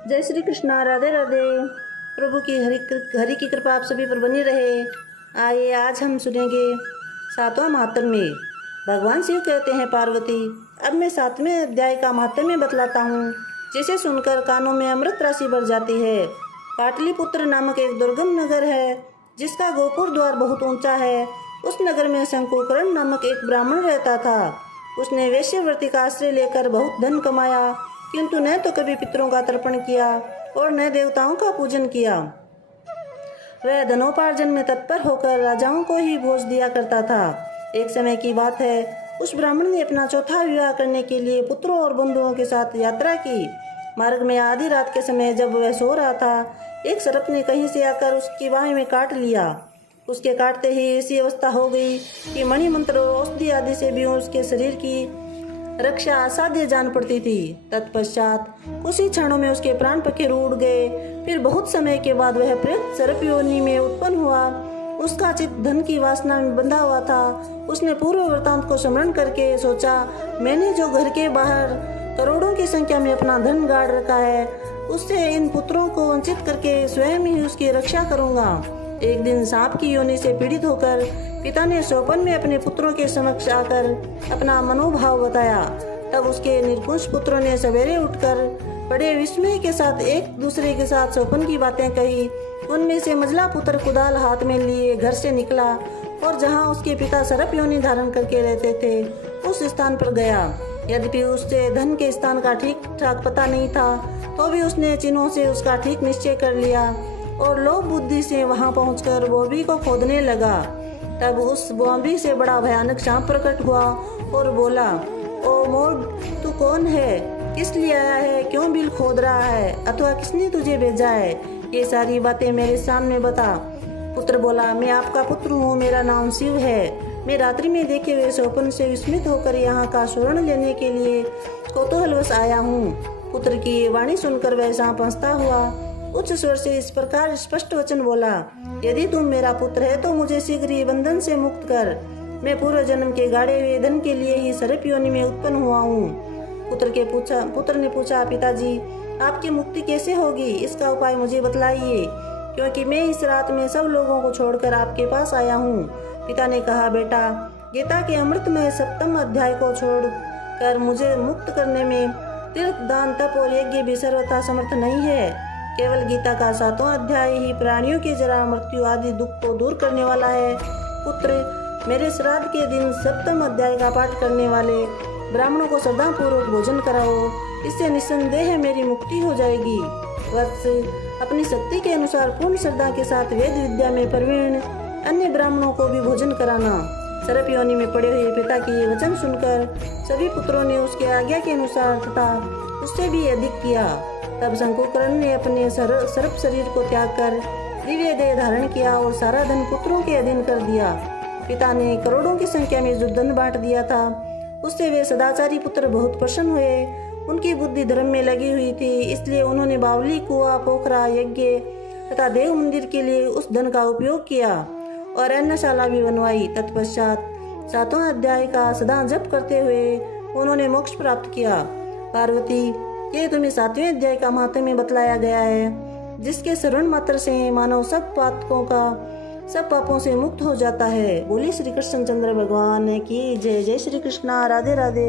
जय श्री कृष्णा। राधे राधे। प्रभु की हरि की कृपा आप सभी पर बनी रहे। आइए आज हम सुनेंगे 7वां महात्म्य। भगवान शिव कहते हैं पार्वती, अब मैं 7वें अध्याय का महात्म्य बतलाता हूँ, जिसे सुनकर कानों में अमृत राशि भर जाती है। पाटलिपुत्र नामक एक दुर्गम नगर है, जिसका गोपुर द्वार बहुत ऊंचा है। उस नगर में शंकुकर्ण नामक एक ब्राह्मण रहता था। उसने वेश्यावृत्ति का आश्रय लेकर बहुत धन कमाया, किंतु न तो कभी पितरों का तर्पण किया और न देवताओं का पूजन किया। वह धनोपार्जन में तत्पर होकर राजाओं को ही भोज दिया करता था। एक समय की बात है, उस ब्राह्मण ने अपना चौथा विवाह करने के लिए पुत्रों और बंधुओं के साथ यात्रा की। मार्ग में आधी रात के समय जब वह सो रहा था, एक सर्प ने कहीं से आकर उसकी बाह में काट लिया। उसके काटते ही ऐसी अवस्था हो गई कि मणि मंत्र और औषधि आदि से भी उसके शरीर की रक्षा असाध्य जान पड़ती थी। तत्पश्चात कुछ ही क्षणों में उसके प्राण पखेरु उड़ गए। फिर बहुत समय के बाद वह प्रेत सर्प योनि में उत्पन्न हुआ। उसका चित्त धन की वासना में बंधा हुआ था। उसने पूर्व वृत्तांत को स्मरण करके सोचा, मैंने जो घर के बाहर करोड़ों की संख्या में अपना धन गाड़ रखा है, उससे इन पुत्रों को वंचित करके स्वयं ही उसकी रक्षा करूंगा। एक दिन सांप की योनि से पीड़ित होकर पिता ने स्वप्न में अपने पुत्रों के समक्ष आकर अपना मनोभाव बताया। तब उसके निर्कुश पुत्रों ने सवेरे उठकर बड़े विस्मय के साथ एक दूसरे के साथ स्वप्न की बातें कही। उनमें से मझला पुत्र कुदाल हाथ में लिए घर से निकला और जहां उसके पिता सर्प योनि धारण करके रहते थे, उस स्थान पर गया। यद्यपि उससे धन के स्थान का ठीक ठाक पता नहीं था, तो भी उसने चिन्हों से उसका ठीक निश्चय कर लिया और लोभ बुद्धि से वहां पहुंचकर बोबी को खोदने लगा। तब उस बोबी से बड़ा भयानक सांप प्रकट हुआ और बोला, ओ मोर, तू कौन है? किस लिए आया है? क्यों बिल खोद रहा है? अथवा किसने तुझे भेजा है? ये सारी बातें मेरे सामने बता। पुत्र बोला, मैं आपका पुत्र हूँ, मेरा नाम शिव है। मैं रात्रि में देखे हुए स्वप्न से विस्मित होकर यहाँ का स्वर्ण लेने के लिए कौतूहलवश आया हूँ। पुत्र की वाणी सुनकर वह सांप हंसता हुआ उच्च स्वर से इस प्रकार स्पष्ट वचन बोला, यदि तुम मेरा पुत्र है तो मुझे शीघ्र ही बंधन से मुक्त कर। मैं पूर्व जन्म के गाड़े हुए धन के लिए ही सर्प योनि में उत्पन्न हुआ हूँ। पुत्र ने पूछा, पिताजी, आपकी मुक्ति कैसे होगी? इसका उपाय मुझे बतलाइए, क्योंकि मैं इस रात में सब लोगों को छोड़कर आपके पास आया हूँ। पिता ने कहा, बेटा, गीता के अमृतमय 7वें अध्याय को छोड़कर मुझे मुक्त करने में तीर्थ, दान, तप और यज्ञ भी सर्वथा समर्थ नहीं है। केवल गीता का 7वां अध्याय ही प्राणियों के जरा मृत्यु आदि दुख को दूर करने वाला है। पुत्र, मेरे श्राद्ध के दिन 7वें अध्याय का पाठ करने वाले ब्राह्मणों को श्रद्धा पूर्वक भोजन कराओ। इससे निस्संदेह मेरी मुक्ति हो जाएगी। वत्स, अपनी शक्ति के अनुसार पूर्ण श्रद्धा के साथ वेद विद्या में प्रवीण अन्य ब्राह्मणों को भी भोजन कराना। सर्प योनि में पड़े हुए पिता के ये वचन सुनकर सभी पुत्रों ने उसके आज्ञा के अनुसार तथा उससे भी अधिक किया। तब शंकुकर्ण ने अपने सर्प शरीर को त्याग कर दिव्य देह धारण किया और सारा धन पुत्रों के अधीन कर दिया। पिता ने करोड़ों की संख्या में जो धन बांट दिया था, उससे वे सदाचारी पुत्र बहुत प्रसन्न हुए। उनकी बुद्धि धर्म में लगी हुई थी, इसलिए उन्होंने बावली, कुआं, पोखरा, यज्ञ तथा देव मंदिर के लिए उस धन का उपयोग किया और अन्नशाला भी बनवाई। तत्पश्चात 7वां अध्याय का सदा जप करते हुए उन्होंने मोक्ष प्राप्त किया। पार्वती, ये तुम्हें 7वें अध्याय का महात्म्य बतलाया गया है, जिसके श्रवण मात्र से मानव सब पापों से मुक्त हो जाता है। बोली श्री कृष्ण चंद्र भगवान की जय। जय श्री कृष्णा। राधे राधे।